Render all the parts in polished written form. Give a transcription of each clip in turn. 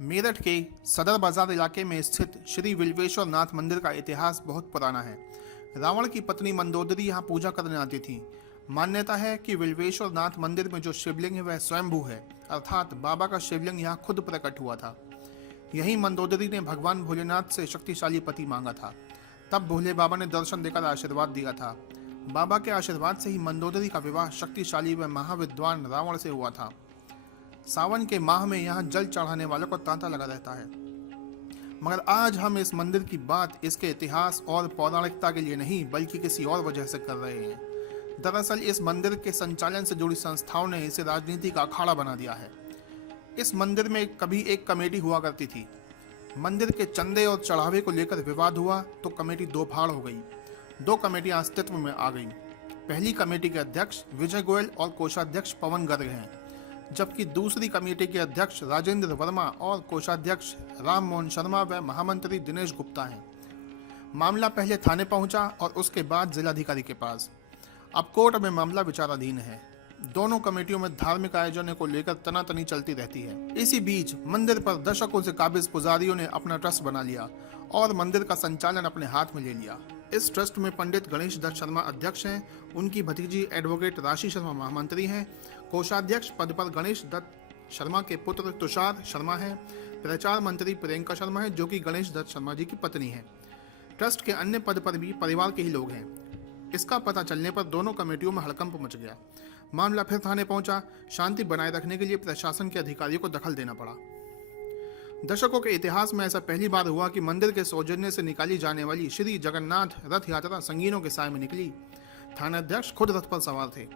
मेरठ के सदर बाजार इलाके में स्थित श्री विल्वेश्वर नाथ मंदिर का इतिहास बहुत पुराना है। रावण की पत्नी मंदोदरी यहाँ पूजा करने आती थी। मान्यता है कि विल्वेश्वर नाथ मंदिर में जो शिवलिंग है वह स्वयंभू है, अर्थात बाबा का शिवलिंग यहाँ खुद प्रकट हुआ था। यही मंदोदरी ने भगवान भोलेनाथ से शक्तिशाली पति मांगा था। तब भोले बाबा ने दर्शन देकर आशीर्वाद दिया था। बाबा के आशीर्वाद से ही मंदोदरी का विवाह शक्तिशाली व महाविद्वान रावण से हुआ था। सावन के माह में यहाँ जल चढ़ाने वालों को तांता लगा रहता है। मगर आज हम इस मंदिर की बात इसके इतिहास और पौराणिकता के लिए नहीं बल्कि किसी और वजह से कर रहे हैं। दरअसल इस मंदिर के संचालन से जुड़ी संस्थाओं ने इसे राजनीति का अखाड़ा बना दिया है। इस मंदिर में कभी एक कमेटी हुआ करती थी। मंदिर के चंदे और चढ़ावे को लेकर विवाद हुआ तो कमेटी दो फाड़ हो गई। दो कमेटियां अस्तित्व में आ गईं। पहली कमेटी के अध्यक्ष विजय गोयल और कोषाध्यक्ष पवन गर्ग हैं, जबकि दूसरी कमेटी के अध्यक्ष राजेंद्र वर्मा और कोषाध्यक्ष राम मोहन शर्मा व महामंत्री दिनेश गुप्ता हैं। मामला पहले थाने पहुंचा और उसके बाद जिलाधिकारी के पास। अब कोर्ट में मामला विचाराधीन है। दोनों कमेटियों में धार्मिक आयोजनों को लेकर तनातनी चलती रहती है। इसी बीच मंदिर पर दशकों से काबिज पुजारियों ने अपना ट्रस्ट बना लिया और मंदिर का संचालन अपने हाथ में ले लिया। इस ट्रस्ट में पंडित गणेश दत्त शर्मा अध्यक्ष हैं। उनकी भतीजी एडवोकेट राशि शर्मा महामंत्री हैं। कोषाध्यक्ष पद पर गणेश दत्त शर्मा के पुत्र तुषार शर्मा हैं। प्रचार मंत्री प्रियंका शर्मा है, जो कि गणेश दत्त शर्मा जी की पत्नी है। ट्रस्ट के अन्य पद पर भी परिवार के ही लोग हैं। इसका पता चलने पर दोनों कमेटियों में हड़कंप मच गया। मामला फिर थाने पहुंचा। शांति बनाए रखने के लिए प्रशासन के अधिकारियों को दखल देना पड़ा। दशकों के इतिहास में ऐसा पहली बार हुआ कि मंदिर के सौजन्य से निकाली जाने वाली श्री जगन्नाथ रथ यात्रा संगीनों के साय में निकली। थानाध्यक्ष खुद रथ पर सवार थे।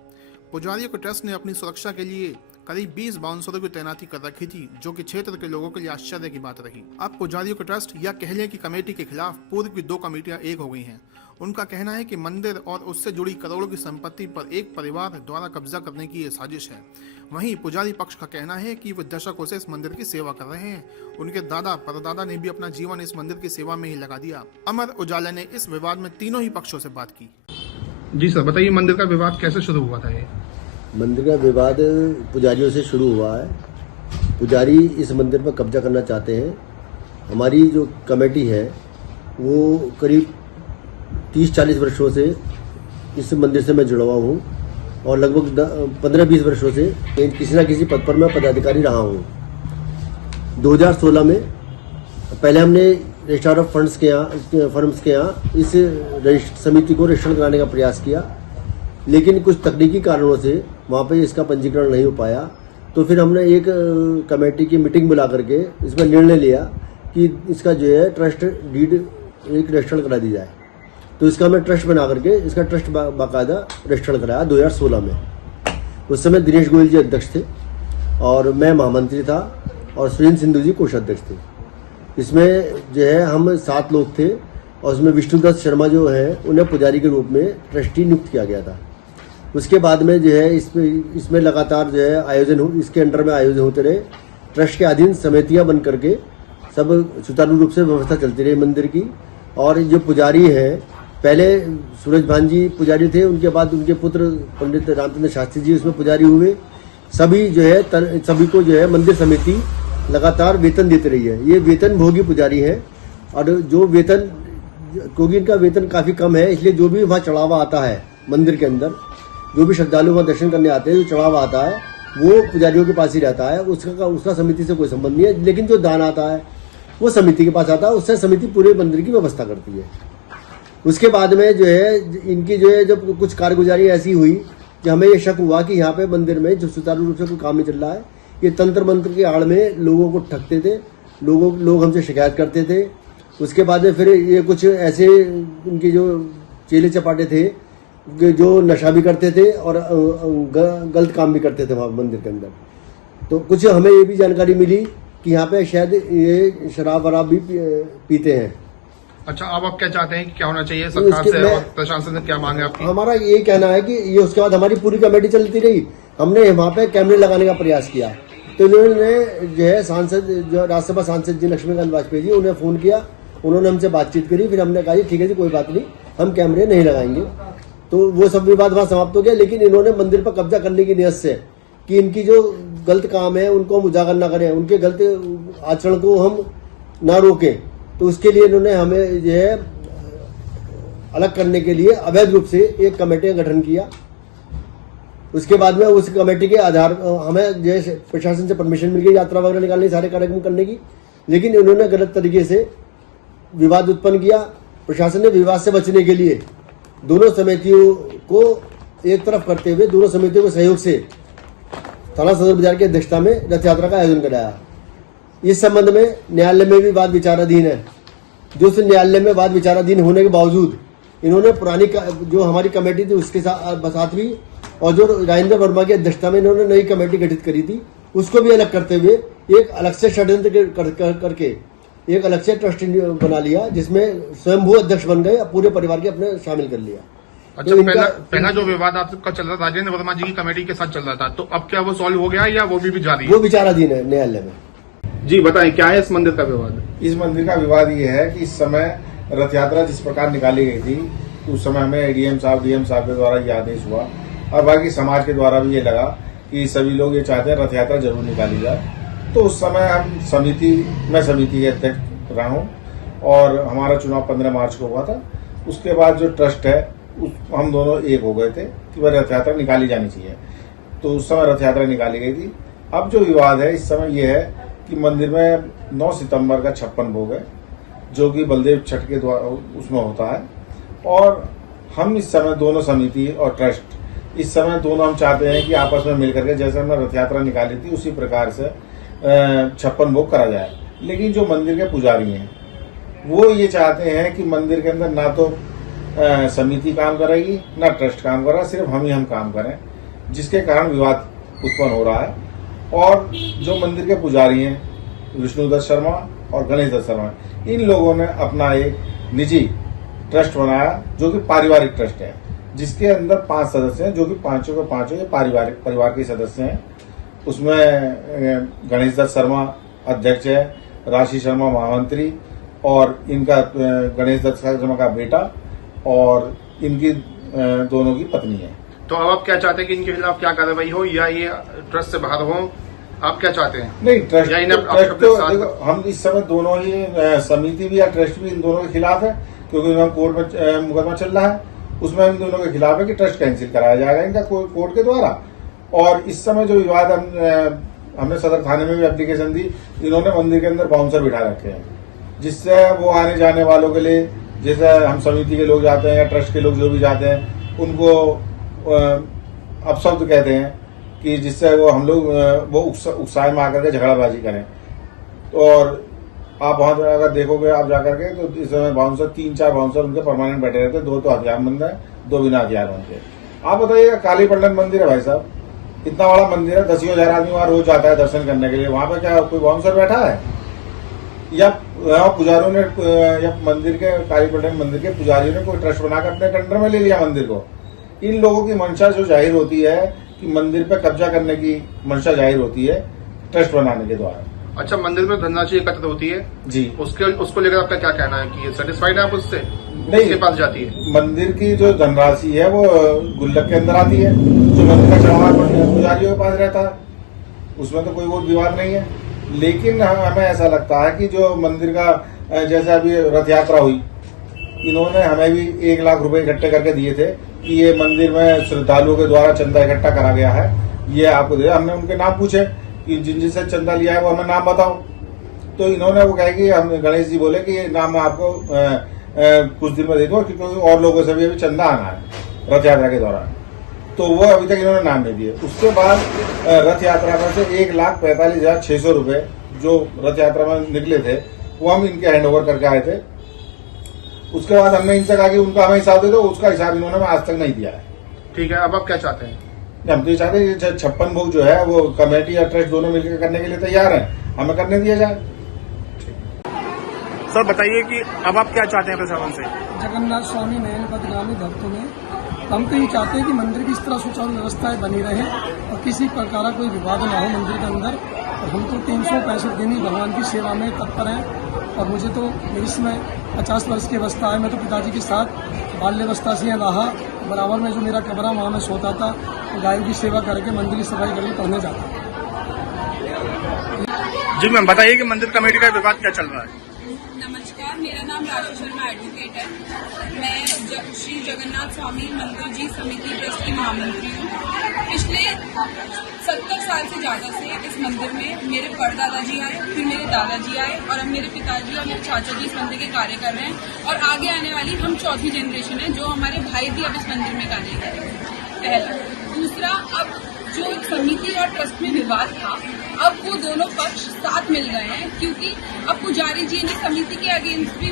पुजारियों के ट्रस्ट ने अपनी सुरक्षा के लिए करीब 20 बाउंसरों की तैनाती कर रखी थी, जो कि क्षेत्र के लोगों के लिए आश्चर्य की बात रही। अब पुजारियों के ट्रस्ट या कह लें कि कमेटी के खिलाफ पूर्व की दो कमेटियां एक हो गई हैं। उनका कहना है कि मंदिर और उससे जुड़ी करोड़ों की संपत्ति पर एक परिवार द्वारा कब्जा करने की ये साजिश है। वहीं पुजारी पक्ष का कहना है कि वे दशकों से इस मंदिर की सेवा कर रहे हैं। उनके दादा परदादा ने भी अपना जीवन इस मंदिर की सेवा में ही लगा दिया। अमर उजाला ने इस विवाद में तीनों ही पक्षों से बात की। जी सर, बताइए मंदिर का विवाद कैसे शुरू हुआ था? ये मंदिर का विवाद पुजारियों से शुरू हुआ है। पुजारी इस मंदिर पर कब्जा करना चाहते हैं। हमारी जो कमेटी है वो करीब 30-40 वर्षों से इस मंदिर से मैं जुड़ा हुआ हूँ और लगभग 15-20 वर्षों से किसी न किसी पद पर मैं पदाधिकारी रहा हूँ। 2016 में पहले हमने रजिस्ट्रार ऑफ फर्म्स के यहाँ इस समिति को रजिस्ट्रेशन कराने का प्रयास किया, लेकिन कुछ तकनीकी कारणों से वहाँ पे इसका पंजीकरण नहीं हो पाया। तो फिर हमने एक कमेटी की मीटिंग बुला करके इसमें निर्णय लिया कि इसका जो है ट्रस्ट डीड एक रजिस्ट्रेशन करा दी जाए। तो इसका हमने ट्रस्ट बना करके इसका ट्रस्ट बाकायदा रजिस्ट्रेशन कराया 2016 में। उस समय दिनेश गोयल जी अध्यक्ष थे और मैं महामंत्री था और सुरेंद्र सिंधु जी कोषाध्यक्ष थे। इसमें जो है हम 7 लोग थे और उसमें विष्णुदत्त शर्मा जो है उन्हें पुजारी के रूप में ट्रस्टी नियुक्त किया गया था। उसके बाद में जो है इसमें लगातार जो है आयोजन इसके अंडर में आयोजन होते रहे। ट्रस्ट के अधीन समितियां बन करके सब सुचारू रूप से व्यवस्था चलती रही मंदिर की। और जो पुजारी हैं, पहले सूरज भान जी पुजारी थे, उनके बाद उनके पुत्र पंडित रामचंद्र शास्त्री जी उसमें पुजारी हुए। सभी जो है सभी को जो है मंदिर समिति लगातार वेतन देती रही है। ये वेतन भोगी पुजारी है और जो वेतन, क्योंकि इनका वेतन काफी कम है, इसलिए जो भी वहाँ चढ़ावा आता है मंदिर के अंदर, जो भी श्रद्धालु वहाँ दर्शन करने आते हैं, जो चढ़ावा आता है वो पुजारियों के पास ही रहता है। उसका समिति से कोई संबंध नहीं है। लेकिन जो दान आता है वो समिति के पास आता है। उससे समिति पूरे मंदिर की व्यवस्था करती है। उसके बाद में जो है इनकी जो है जब कुछ कारगुजारी ऐसी हुई कि हमें ये शक हुआ कि यहाँ पे मंदिर में जो सुचारू रूप से कोई काम नहीं चल रहा है, ये तंत्र मंत्र की आड़ में लोगों को ठगते थे। लोग हमसे शिकायत करते थे। उसके बाद में फिर ये कुछ ऐसे इनके जो चेले चपाटे थे जो नशा भी करते थे और गलत काम भी करते थे वहाँ मंदिर के अंदर। तो कुछ हमें ये भी जानकारी मिली कि यहाँ पे शायद ये शराब वराब भी पीते हैं। अच्छा, अब आप क्या चाहते हैं कि क्या होना चाहिए सरकार से और प्रशासन से? क्या मांगे आपकी? हमारा ये कहना है कि ये उसके बाद हमारी पूरी कमेटी चलती रही। हमने वहाँ पे कैमरे लगाने का प्रयास किया तो इन्होंने जो है सांसद, जो राज्यसभा सांसद जी लक्ष्मीकांत वाजपेयी जी, उन्हें फोन किया। उन्होंने हमसे बातचीत करी। फिर हमने कहा ठीक है जी, कोई बात नहीं, हम कैमरे नहीं लगाएंगे। तो वो सब विवाद वहाँ समाप्त हो गया। लेकिन इन्होंने मंदिर पर कब्जा करने की नियत से कि इनकी जो गलत काम है उनको हम उजागर ना करें, उनके गलत आचरण को हम ना रोकें। तो उसके लिए इन्होंने हमें जो है अलग करने के लिए अवैध रूप से एक कमेटी का गठन किया। उसके बाद में उस कमेटी के आधार हमें जैसे प्रशासन से परमिशन मिल गई यात्रा वगैरह निकालने, सारे कार्यक्रम करने की, लेकिन इन्होंने गलत तरीके से विवाद उत्पन्न किया। प्रशासन ने विवाद से बचने के लिए दोनों समितियों को एक तरफ करते हुए दोनों समितियों के सहयोग से थाना सदर बाजार की अध्यक्षता में रथ यात्रा का आयोजन कराया। इस संबंध में न्यायालय में भी वाद विचाराधीन है। जो उस न्यायालय में वाद विचाराधीन होने के बावजूद इन्होंने पुरानी जो हमारी कमेटी थी उसके साथ भी, और जो राजेंद्र वर्मा की अध्यक्षता में इन्होंने नई कमेटी गठित करी थी उसको भी अलग करते हुए एक अलग से षड्यंत्र करके एक अलग से ट्रस्ट बना लिया, जिसमें स्वयंभू अध्यक्ष बन गए, पूरे परिवार के अपने शामिल कर लिया। अच्छा, पहला जो विवाद आपका चल रहा था राजेंद्र वर्मा जी की कमेटी के साथ चल रहा था, तो अब क्या वो सॉल्व हो गया या वो भी जारी है? वो विचाराधीन है न्यायालय में। जी बताएं, क्या है इस मंदिर का विवाद? इस मंदिर का विवाद ये है कि इस समय रथ यात्रा जिस प्रकार निकाली गई थी उस समय हमें डीएम साहब के द्वारा ये आदेश हुआ और बाकी समाज के द्वारा भी ये लगा कि सभी लोग ये चाहते हैं रथ यात्रा जरूर निकाली जाए। तो उस समय मैं समिति के अध्यक्ष रहा हूँ और हमारा चुनाव 15 मार्च को हुआ था। उसके बाद जो ट्रस्ट है हम दोनों एक हो गए थे कि वह रथ यात्रा निकाली जानी चाहिए, तो उस समय रथ यात्रा निकाली गई थी। अब जो विवाद है इस समय ये है कि मंदिर में 9 सितंबर का 56 भोग है जो कि बलदेव छठ के द्वारा उसमें होता है, और हम इस समय दोनों समिति और ट्रस्ट इस समय दोनों हम चाहते हैं कि आपस में मिलकर के जैसे हमने रथ यात्रा निकाली थी उसी प्रकार से 56 भोग करा जाए। लेकिन जो मंदिर के पुजारी हैं वो ये चाहते हैं कि मंदिर के अंदर ना तो समिति काम करेगी ना ट्रस्ट काम कर रहा है, सिर्फ हम काम करें, जिसके कारण विवाद उत्पन्न हो रहा है। और जो मंदिर के पुजारी हैं विष्णुदत्त शर्मा और गणेश दत्त शर्मा, इन लोगों ने अपना एक निजी ट्रस्ट बनाया जो कि पारिवारिक ट्रस्ट है, जिसके अंदर 5 सदस्य हैं जो कि पांचों के पांचों ये परिवार के सदस्य हैं। उसमें गणेश दत्त शर्मा अध्यक्ष है, राशि शर्मा महामंत्री और इनका गणेश दत्त शर्मा का बेटा और इनकी दोनों की पत्नी है। तो अब आप क्या चाहते हैं कि इनके खिलाफ क्या कार्रवाई हो या ये ट्रस्ट से बाहर हो? आप क्या चाहते हैं? नहीं, ट्रस्ट तो देखो, हम इस समय दोनों ही समिति भी या ट्रस्ट भी इन दोनों के खिलाफ है, क्योंकि हम कोर्ट में मुकदमा चल रहा है, उसमें इन दोनों के खिलाफ है कि ट्रस्ट कैंसिल कराया जाएगा इनका कोर्ट के द्वारा। और इस समय जो विवाद हमने सदर थाने में भी एप्लीकेशन दी, इन्होंने मंदिर के अंदर बाउंसर बिठा रखे हैं, जिससे वो आने जाने वालों के लिए, जैसे हम समिति के लोग जाते हैं या ट्रस्ट के लोग जो भी जाते हैं उनको अपशब्द कहते हैं कि जिससे वो हम लोग वो उत्साह में आकर के झगड़ाबाजी करें। और आप वहां अगर देखोगे आप जाकर के तो इस समय बाउंसर 3-4 बाउंसर उनके परमानेंट बैठे रहते हैं, 2 तो हथियारबंद है, 2 बिना हथियारबंद के। आप बताइएगा, काली पल्टन मंदिर है भाई साहब, इतना बड़ा मंदिर है, 10,000 आदमी वहां रोज जाता है दर्शन करने के लिए, वहां पर क्या कोई बाउंसर बैठा है? या पुजारियों ने या मंदिर के काली पल्टन मंदिर के पुजारियों ने कोई ट्रस्ट बनाकर अपने कंट्रोल में ले लिया मंदिर को? इन लोगों की मंशा जो जाहिर होती है कि मंदिर पे कब्जा करने की मंशा जाहिर होती है ट्रस्ट बनाने के द्वारा। अच्छा, मंदिर में धनराशि एकत्र होती है जी, उसको लेकर आपका क्या कहना है कि सेटिस्फाइड है आप उससे? नहीं, के पास जाती है मंदिर की जो धनराशि है वो गुल्लक के अंदर आती है, जो मंदिर का चढ़ावा पुजारियों के पास रहता है, उसमें तो कोई वो विवाद नहीं है। लेकिन हमें ऐसा लगता है कि जो मंदिर का जैसे अभी रथ यात्रा हुई, इन्होंने हमें भी 1 लाख रुपए इकट्ठे करके दिए थे कि ये मंदिर में श्रद्धालुओं के द्वारा चंदा इकट्ठा करा गया है, ये आपको दे। हमने उनके नाम पूछे कि जिनसे चंदा लिया है वो हमें नाम बताओ, तो इन्होंने वो कहे कि हम गणेश जी बोले कि ये नाम मैं आपको कुछ दिन में दे दूंगा, क्योंकि और लोगों से भी अभी चंदा आना है रथ यात्रा के दौरान, तो वो अभी तक इन्होंने नाम नहीं दिए। उसके बाद रथ यात्रा में से 1,45,600 रुपए जो रथ यात्रा में निकले थे वो हम इनके हैंड ओवर करके आए थे। उसके बाद हमने इनसे कहा कि उनका हमें हिसाब दे दो, उसका हिसाब इन्होंने आज तक नहीं दिया है। ठीक है, अब आप क्या चाहते हैं? हम तो ये चाहते हैं 56 भोग जो है वो कमेटी या ट्रस्ट दोनों मिलकर करने के लिए तैयार है, हमें करने दिया जाए। सर बताइए कि अब आप क्या चाहते हैं प्रशासन से? जगन्नाथ स्वामी नयन पदगामी भक्तों में हम तो ये चाहते हैं कि मंदिर की इस तरह सुचारू व्यवस्थाएं बनी रहे और किसी प्रकार का कोई विवाद ना हो मंदिर के अंदर, और हम तो 365 दिन ही भगवान की सेवा में तत्पर हैं। और मुझे तो मेरी समय 50 वर्ष की अवस्था है। मैं तो पिताजी के साथ बाल्यावस्था से यहाँ रहा। बराबर में जो मेरा कमरा वहाँ में सोता था, गायों की सेवा करके मंदिर की सफाई करके पढ़ने जाता। जी मैम, बताइए कि मंदिर कमेटी का विवाद क्या चल रहा है? नमस्कार, मेरा नाम राशि शर्मा एडवोकेट है। मैं श्री जगन्नाथ स्वामी मंदिर जी समिति ट्रस्ट की महामंत्री हूँ। पिछले 70 साल से ज्यादा से इस मंदिर में मेरे परदादाजी आए, फिर मेरे दादाजी आए और अब मेरे पिताजी और मेरे चाचा जी इस मंदिर के कार्य कर रहे हैं। और आगे आने वाली हम चौथी जनरेशन है, जो हमारे भाई भी अब इस मंदिर में कार्य कर रहे हैं। पहला। दूसरा, अब जो समिति और ट्रस्ट में विवाद था, अब वो दोनों पक्ष साथ मिल गए हैं, क्योंकि अब पुजारी जी ने समिति के अगेंस्ट भी,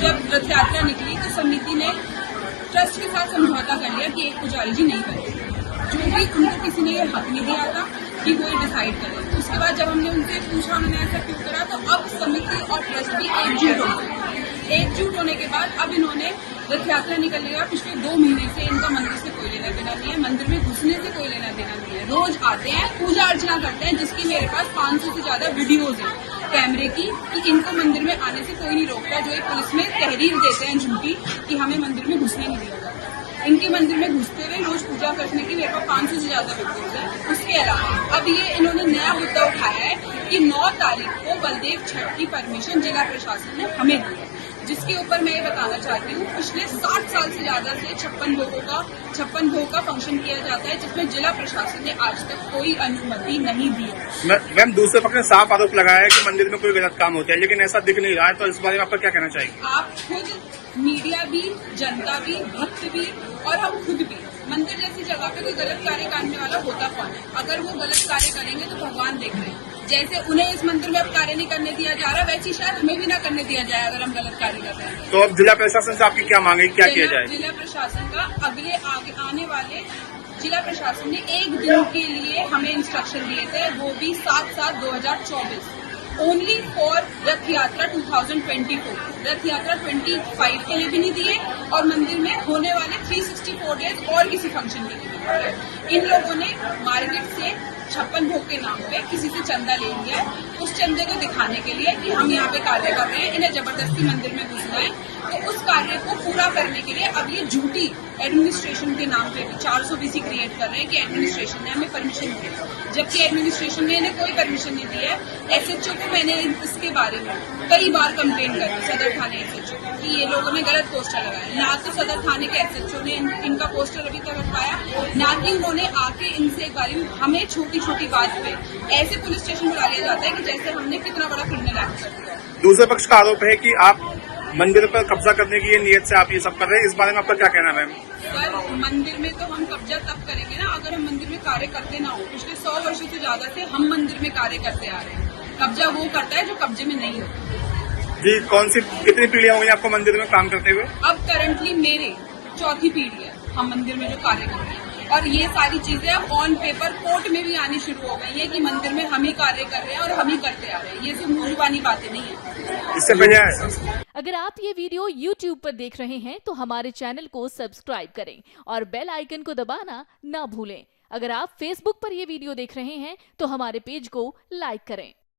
जब रथ यात्रा निकली तो समिति ने ट्रस्ट के साथ समझौता कर लिया कि एक पुजारी जी नहीं बने, जो भी उनको किसी ने ये हक नहीं दिया था कि वो डिसाइड करे। उसके बाद जब हमने उनसे पूछा, उन्होंने ऐसा क्यों करा, तो अब समिति और ट्रस्ट भी एकजुट हो गए। एकजुट होने के बाद अब इन्होंने रथ यात्रा निकलेगा, पिछले 2 महीने से इनका मंदिर से कोई लेना देना नहीं है, मंदिर में घुसने से कोई लेना देना नहीं है। रोज आते हैं, पूजा अर्चना करते हैं, जिसकी मेरे पास 500 से ज्यादा वीडियोज हैं कैमरे की, कि इनको मंदिर में आने से कोई नहीं रोकता। जो एक पुलिस में तहरीर देते हैं झूठी कि हमें मंदिर में घुसने नहीं दिया जाता, इनके मंदिर में घुसते हुए रोज पूजा करने की मेरे पास 500 से ज्यादा वीडियोज हैं। उसके अलावा अब ये इन्होंने नया मुद्दा उठाया है कि 9 तारीख को बलदेव छठ की परमिशन जिला प्रशासन ने हमें दी है, जिसके ऊपर मैं ये बताना चाहती हूँ, पिछले 60 साल से ज्यादा से 56 भोग का फंक्शन किया जाता है, जिसमें जिला प्रशासन ने आज तक कोई अनुमति नहीं दी है। मैम, दूसरे पक्ष ने साफ आरोप लगाया है कि मंदिर में कोई गलत काम होता है, लेकिन ऐसा दिख नहीं रहा है, तो इस बारे में आपका क्या कहना चाहिए? आप खुद, मीडिया भी, जनता भी, भक्त भी और हम खुद भी, मंदिर जैसी जगह पे कोई गलत कार्य करने वाला होता कौन है? अगर वो गलत कार्य करेंगे तो भगवान देख रहे हैं। जैसे उन्हें इस मंदिर में अब कार्य नहीं करने दिया जा रहा, वैसे शायद हमें भी ना करने दिया जाए अगर हम गलत कार्य कर रहे हैं। तो अब जिला प्रशासन से आपकी क्या मांगे, क्या किया जाए? जिला प्रशासन का आगे आने वाले जिला प्रशासन ने 1 दिन के लिए हमें इंस्ट्रक्शन दिए थे, वो भी 7/7/2024, ओनली फॉर रथ यात्रा 2024। रथ यात्रा 25 के लिए भी नहीं दिए और मंदिर में होने वाले 364 डेज और किसी फंक्शन के लिए भी नहीं दिए। इन लोगों ने मार्केट से 56 भोग के नाम पे किसी से चंदा ले लिया है, उस चंदे को दिखाने के लिए कि हम यहाँ पे कार्य कर रहे हैं, इन्हें जबरदस्ती मंदिर में घुसना है। तो उस कार्य को पूरा करने के लिए अब ये झूठी एडमिनिस्ट्रेशन के नाम पे 400 BC क्रिएट कर रहे हैं कि एडमिनिस्ट्रेशन ने हमें परमिशन दी है, जबकि एडमिनिस्ट्रेशन ने इन्हें कोई परमिशन नहीं दी है। SHO को मैंने इसके बारे में कई बार कंप्लेंट करी, सदर थाने SHO को, कि ये लोगों ने गलत पोस्टर लगाया। ना तो सदर थाने के SHO ने इनका पोस्टर अभी तक हटवाया, ना कि उन्होंने आके इनसे एक बार हमें छोटी छोटी बात पे ऐसे पुलिस स्टेशन बुला लिया जाता है कि जैसे हमने कितना बड़ा क्रिमिनल एक्ट कर दिया। दूसरे पक्ष का आरोप है कि आप मंदिर पर कब्जा करने की ये नियत से आप ये सब कर रहे हैं, इस बारे में आपका क्या कहना है मैम? सर, मंदिर में तो हम कब्जा तब करेंगे ना अगर हम मंदिर में कार्य करते ना हो। पिछले 100 वर्षों से ज्यादा से हम मंदिर में कार्य करते आ रहे हैं। कब्जा वो करता है जो कब्जे में नहीं होता। जी, कितनी पीढ़ियां हुई आपको मंदिर में काम करते हुए? अब करंटली मेरे 4थी पीढ़ी है हम मंदिर में जो कार्य कर रहे हैं, और ये सारी चीजें अब ऑन पेपर कोर्ट में भी आनी शुरू हो गई है कि मंदिर में हम ही कार्य कर रहे हैं और हम ही करते आ रहे हैं। ये सिर्फ मुंह जुबानी बातें नहीं है। इससे पहले अगर आप ये वीडियो YouTube पर देख रहे हैं तो हमारे चैनल को सब्सक्राइब करें और बेल आइकन को दबाना ना भूलें। अगर आप Facebook पर ये वीडियो देख रहे हैं तो हमारे पेज को लाइक करें।